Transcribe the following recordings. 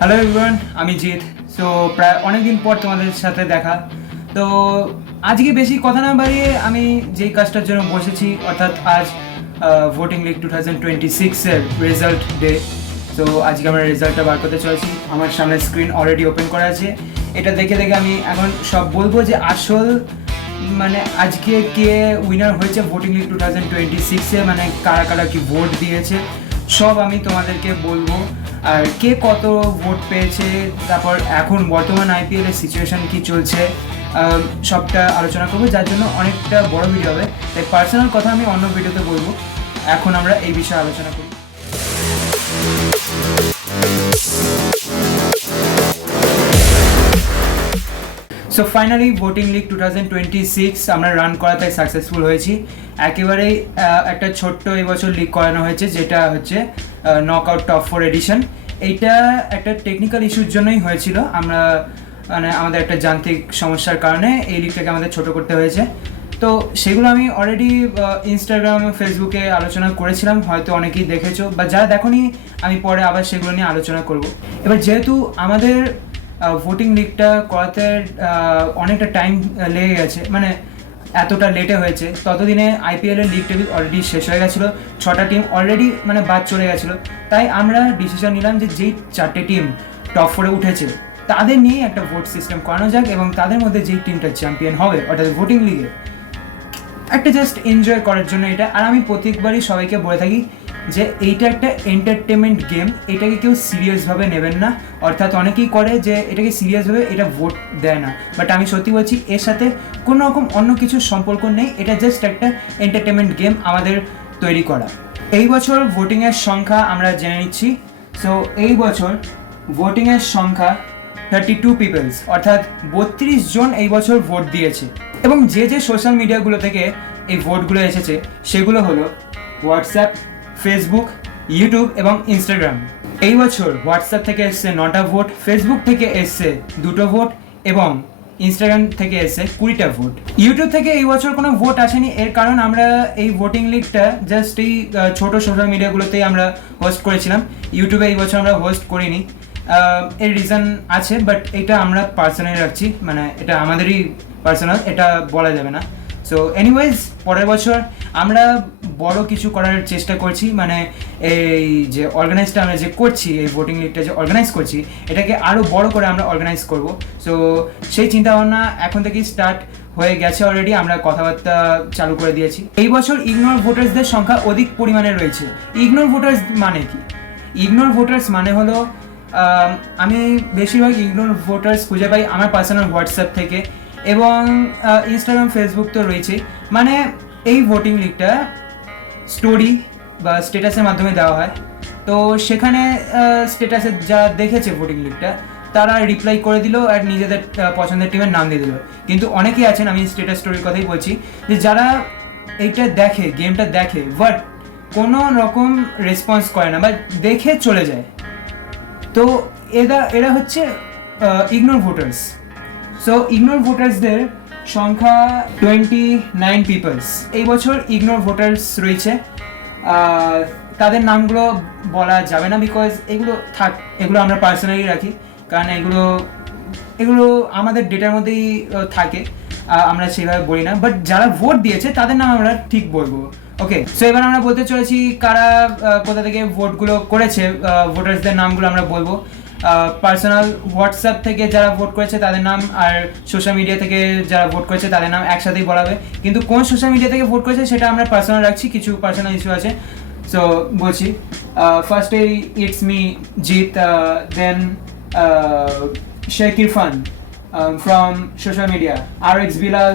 Hello everyone, আমি Jeet. So প্রায় অনেক দিন পর তোমাদের সাথে দেখা। তো আজকে বেশি কথা না বাড়িয়ে আমি যেই কাজটার জন্য বসেছি, অর্থাৎ আজ ভোটিং লিগ 2026-এর রেজাল্ট ডে। তো আজকে আমরা রেজাল্টটা বার করতে চলেছি। আমার সামনে স্ক্রিন অলরেডি ওপেন করা আছে। এটা দেখে দেখে আমি এখন সব বলবো যে আসল মানে আজকে কে উইনার হয়েছে ভোটিং লিগ 2026-এ, মানে কারা কারা কি ভোট দিয়েছে সব আমি তোমাদেরকে বলবো। আর কে কত ভোট পেয়েছে, তারপর এখন বর্তমান আইপিএল এর সিচুয়েশন কি চলছে, সবটা আলোচনা করবো, যার জন্য অনেকটা বড় ভিডিও হবে। তাই পার্সোনাল কথা আমি অন্য ভিডিওতে বলবো। এখন আমরা এই বিষয়ে আলোচনা করি। সো ফাইনালি ভোটিং লিগ 2026 আমরা রান করাতে সাকসেসফুল হয়েছি। একেবারেই একটা ছোট্ট এবছর লিগ করানো হয়েছে, যেটা হচ্ছে নকআউট টপ 4 এডিশন। এইটা একটা টেকনিক্যাল ইস্যুর জন্যই হয়েছিল। আমরা মানে আমাদের একটা যান্ত্রিক সমস্যার কারণে এই লিগটাকে আমাদের ছোট করতে হয়েছে। তো সেগুলো আমি অলরেডি ইনস্টাগ্রাম ফেসবুকে আলোচনা করেছিলাম, হয়তো অনেকেই দেখেছো, বা যারা দেখোনি আমি পরে আবার সেগুলো নিয়ে আলোচনা করব। এবার যেহেতু আমাদের ভোটিং লিগটা করাতে অনেকটা টাইম লেগে গেছে, মানে এতটা লেটে হয়েছে, ততদিনে আইপিএলের লিগ টেবিল অলরেডি শেষ হয়ে গেছিলো, 6টা টিম অলরেডি মানে বাদ চলে গেছিলো। তাই আমরা ডিসিশন নিলাম যে যেই 4টে টিম টপ 4-এ উঠেছে তাদের নিয়েই একটা ভোট সিস্টেম করানো যাক, এবং তাদের মধ্যে যেই টিমটা চ্যাম্পিয়ন হবে অর্থাৎ ভোটিং লিগে একটা জাস্ট এনজয় করার জন্য এটা। আর আমি প্রত্যেকবারই সবাইকে বলে থাকি যে এইটা একটা এন্টারটেনমেন্ট গেম, এটাকে কেউ সিরিয়াসভাবে নেবেন না। অর্থাৎ অনেকেই করে যে এটাকে সিরিয়াসভাবে এটা ভোট দেয় না, বাট আমি সত্যি বলছি এর সাথে কোনো রকম অন্য কিছুর সম্পর্ক নেই। এটা জাস্ট একটা এন্টারটেনমেন্ট গেম আমাদের তৈরি করা। এই বছর ভোটিংয়ের সংখ্যা আমরা জেনে নিচ্ছি। সো এই বছর ভোটিংয়ের সংখ্যা 32 পিপলস, অর্থাৎ 32 জন এই বছর ভোট দিয়েছে। এবং যে যে সোশ্যাল মিডিয়াগুলো থেকে এই ভোটগুলো এসেছে সেগুলো হলো হোয়াটসঅ্যাপ, ফেসবুক, ইউটিউব এবং ইনস্টাগ্রাম। এই বছর হোয়াটসঅ্যাপ থেকে এসছে 9টা ভোট, ফেসবুক থেকে এসছে 2টো ভোট এবং ইনস্টাগ্রাম থেকে এসছে 20টা ভোট। ইউটিউব থেকে এই বছর কোনো ভোট আসেনি, এর কারণ আমরা এই ভোটিং লিগটা জাস্ট এই ছোট সোশ্যাল মিডিয়াগুলোতেই আমরা হোস্ট করেছিলাম। ইউটিউবে এই বছর আমরা হোস্ট করিনি। এর রিজন আছে, বাট এটা আমরা পার্সোনালি রাখছি, মানে এটা আমাদেরই পার্সোনাল, এটা বলা যাবে না। সো এনিওয়েজ পরের বছর আমরা বড় কিছু করার চেষ্টা করছি, মানে এই যে অর্গানাইজটা আমরা যে করছি, এই ভোটিং লিগটা যে অর্গানাইজ করছি, এটাকে আরও বড় করে আমরা অর্গানাইজ করব। সো সেই চিন্তাভাবনা এখন থেকেই স্টার্ট হয়ে গেছে অলরেডি, আমরা কথাবার্তা চালু করে দিয়েছি। এই বছর ইগনোর ভোটার্সদের সংখ্যা অধিক পরিমাণে রয়েছে। ইগনোর ভোটার্স মানে কি? ইগনোর ভোটার্স মানে হলো আমি বেশিরভাগ ইগনোর ভোটার্স খুঁজে পাই আমার পার্সোনাল হোয়াটসঅ্যাপ থেকে, এবং ইনস্টাগ্রাম ফেসবুক তো রয়েছেই। মানে এই ভোটিং লিগটা স্টোরি বা স্ট্যাটাসের মাধ্যমে দেওয়া হয়। তো সেখানে স্ট্যাটাসে যা দেখেছে ভোটিং লিগটা তারা রিপ্লাই করে দিল আর নিজেদের পছন্দের টিমের নাম দিয়ে দিল। কিন্তু অনেকেই আছেন, আমি স্ট্যাটাস স্টোরির কথাই বলছি, যে যারা এইটা দেখে, গেমটা দেখে, বাট কোনো রকম রেসপন্স করে না বা দেখে চলে যায়। তো এরা হচ্ছে ইগনোর ভোটার্স। সো ইগনোর ভোটার্সদের সংখ্যা 29 পিপলস এই বছর ইগনোর ভোটার্স রয়েছে। তাদের নামগুলো বলা যাবে না, বিকজ এগুলো আমরা পার্সোনালি রাখি, কারণ এগুলো আমাদের ডেটার মধ্যেই থাকে, আমরা সেভাবে বলি না। বাট যারা ভোট দিয়েছে তাদের নাম আমরা ঠিক বলবো। ওকে, সো এবার আমরা বলতে চলেছি কারা কোথা থেকে ভোটগুলো করেছে, ভোটার্সদের নামগুলো আমরা বলবো। পার্সোনাল হোয়াটসঅ্যাপ থেকে যারা ভোট করেছে তাদের নাম, আর সোশ্যাল মিডিয়া থেকে যারা ভোট করেছে তাদের নাম একসাথেই বলা হবে। কিন্তু কোন সোশ্যাল মিডিয়া থেকে ভোট করেছে সেটা আমরা পার্সোনাল রাখছি, কিছু পার্সোনাল ইস্যু আছে। সো বলছি, ফার্স্টে it's me Jit, then Sheikh Irfan from social media, RX Bilal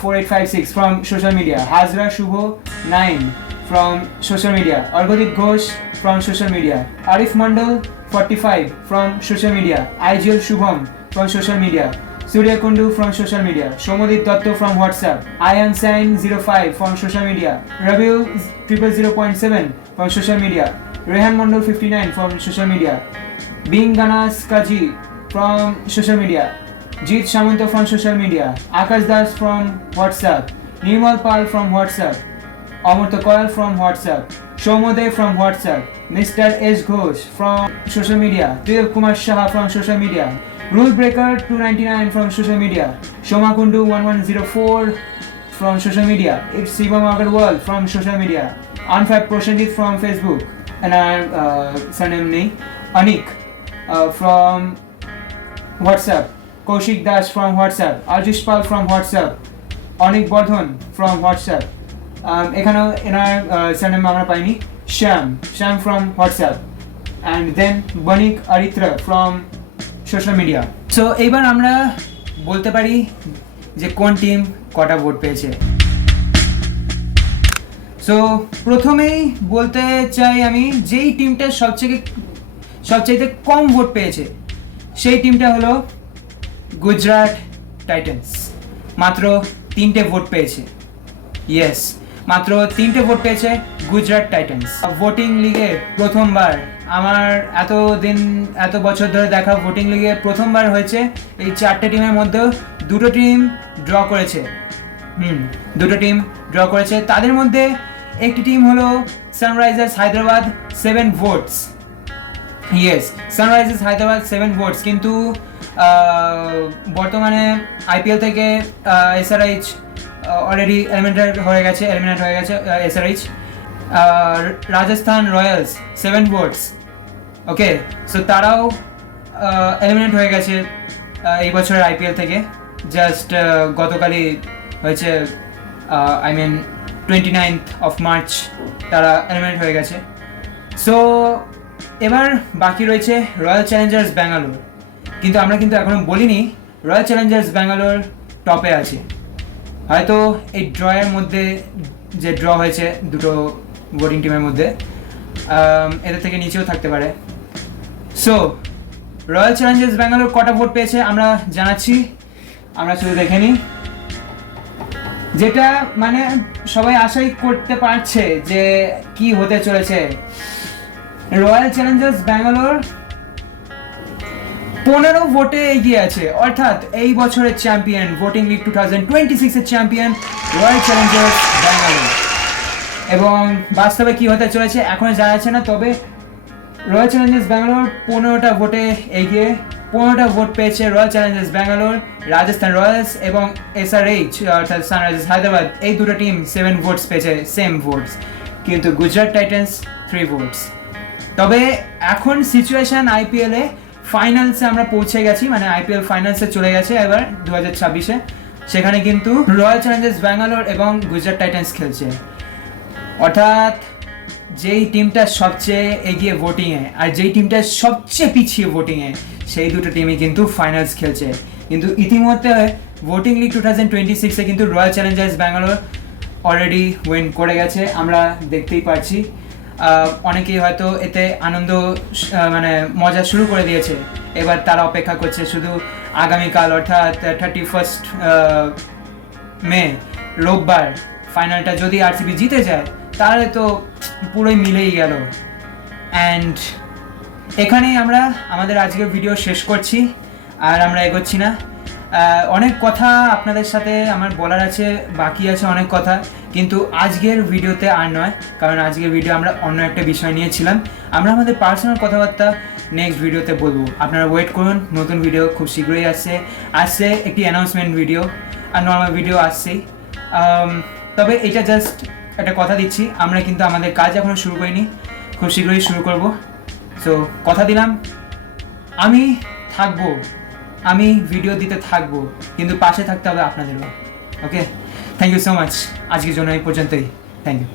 4856 from social media, Hazra Shubho 9 from social media, Argodit Ghosh from social media, Arif Mandal 45 from social media, IGL Shubham from social media, Surya Kundu from social media, Shomodit Dotto from WhatsApp, Ayan Sain 05 from social media, Rabiul 000.7 from social media, Rehan Mandal 59 from social media, Bing Ganas Kaji from social media, Jeet Shamanto from social media, Akash Das from WhatsApp, Nimal Pal from WhatsApp, Amurta Koyal from WhatsApp, Shomode from WhatsApp, Mr. S. Ghosh from social media, Trilok Kumar Shah from social media, Rule Breaker 299 from social media, Shoma Kundu 1104 from social media, It's Shivam Agarwal from social media, Anfab Proshenjit from Facebook, and our surname nahi, Anik from WhatsApp, Kaushik Das from WhatsApp, Arjish Pal from WhatsApp, Anik Bardhan from WhatsApp, এখানেও এনার surname আমরা পাইনি, Sham from WhatsApp, and then Banik Aritra from social media. So এইবার আমরা বলতে পারি যে কোন টিম কটা ভোট পেয়েছে। সো প্রথমেই বলতে চাই আমি যেই টিমটা সবচেয়ে কম ভোট পেয়েছে সেই টিমটা হলো গুজরাট টাইটান্স। মাত্র 3টে ভোট পেয়েছে। ইয়েস, মাত্র 3টে ভোট পেয়েছে গুজরাট টাইটান্স। ভোটিং লিগে প্রথমবার, আমার এত বছর ধরে দেখা ভোটিং লিগে প্রথমবার হয়েছে এই 4টে টিমের মধ্যে 2টো টিম ড্র করেছে। দুটো টিম ড্র করেছে, তাদের মধ্যে একটি টিম হলো Sunrisers Hyderabad 7 votes. Yes, Sunrisers Hyderabad 7 votes, কিন্তু বর্তমানে আইপিএল থেকে এসআরএইচ অলরেডি এলিমিনেট হয়ে গেছে SRH. Rajasthan Royals 7 votes, okay, so তারাও এলিমিনেট হয়ে গেছে এই বছরের আইপিএল থেকে। জাস্ট গতকালই হয়েছে, I mean 29th of March তারা এলিমিনেট হয়ে গেছে। সো এবার বাকি রয়েছে রয়্যাল চ্যালেঞ্জার্স ব্যাঙ্গালোর, কিন্তু আমরা এখনো বলিনি রয়্যাল চ্যালেঞ্জার্স ব্যাঙ্গালোর টপে আছে। হয়তো এই ড্রয়ের মধ্যে যে ড্র হয়েছে দুটো ভোটিং টিমের মধ্যে, এদের থেকে নিচেও থাকতে পারে। সো রয়্যাল চ্যালেঞ্জার্স ব্যাঙ্গালোর কটা ভোট পেয়েছে আমরা জানাচ্ছি, আমরা শুধু দেখে নিই। যেটা মানে সবাই আশাই করতে পারছে যে কি হতে চলেছে। রয়্যাল চ্যালেঞ্জার্স ব্যাঙ্গালোর 15 ভোটে এগিয়ে আছে, অর্থাৎ এই বছরের চ্যাম্পিয়ন, ভোটিং লিগ 2026 এর চ্যাম্পিয়ন রয়্যাল চ্যালেঞ্জার্স ব্যাঙ্গালোর। এবং বাস্তবে কি হতে চলেছে এখনো জানা যাচ্ছে না, তবে রয়্যাল চ্যালেঞ্জার্স ব্যাঙ্গালোর 15টা ভোটে এগিয়ে। 15টা ভোট পেয়েছে royal Challengers Bangalore, Rajasthan Royals এবং এসআরএইচ অর্থাৎ সানরাইজার্স হায়দ্রাবাদ, এই দুটো টিম 7 ভোটস পেয়েছে, সেম ভোটস, কিন্তু গুজরাট টাইটান্স 3 ভোটস। তবে এখন সিচুয়েশন আইপিএলে ফাইনালসে আমরা পৌঁছে গেছি, মানে আইপিএল ফাইনালসে চলে গেছে এবার 2026-এ। সেখানে কিন্তু রয়্যাল চ্যালেঞ্জার্স ব্যাঙ্গালোর এবং গুজরাট টাইটান্স খেলছে, অর্থাৎ যেই টিমটা সবচেয়ে এগিয়ে ভোটিংয়ে আর যেই টিমটা সবচেয়ে পিছিয়ে ভোটিংয়ে, সেই দুটো টিমই কিন্তু ফাইনালস খেলছে। কিন্তু ইতিমধ্যে ভোটিং লিগ 2026-এ কিন্তু royal Challengers Bangalore already win করে গেছে, আমরা দেখতেই পাচ্ছি। অনেকেই হয়তো এতে আনন্দ মানে মজা শুরু করে দিয়েছে। এবার তারা অপেক্ষা করছে শুধু আগামীকাল অর্থাৎ 31 মে রোববার ফাইনালটা যদি আরসিবি জিতে যায় তাহলে তো পুরোই মিলেই গেল। অ্যান্ড এখানেই আমরা আমাদের আজকের ভিডিও শেষ করছি, আর আমরা এগোচ্ছি না। অনেক কথা আপনাদের সাথে আমার বলার আছে, বাকি আছে অনেক কথা, কিন্তু আজকের ভিডিওতে আর নয়, কারণ আজকের ভিডিও আমরা অন্য একটা বিষয় নিয়েছিলাম। আমরা আমাদের পার্সোনাল কথাবার্তা নেক্সট ভিডিওতে বলবো, আপনারা ওয়েট করুন। নতুন ভিডিও খুব শীঘ্রই আসছে একটি অ্যানাউন্সমেন্ট ভিডিও, আর নর্মাল ভিডিও আসছেই। তবে এটা জাস্ট একটা কথা দিচ্ছি, আমরা কিন্তু আমাদের কাজ এখনও শুরু করিনি, খুব শীঘ্রই শুরু করব। সো কথা দিলাম আমি থাকবো, আমি ভিডিও দিতে থাকবো, কিন্তু পাশে থাকতে হবে আপনাদেরও। ওকে, থ্যাংক ইউ সো মাচ। আজকের জন্য এই পর্যন্তই, থ্যাংক ইউ।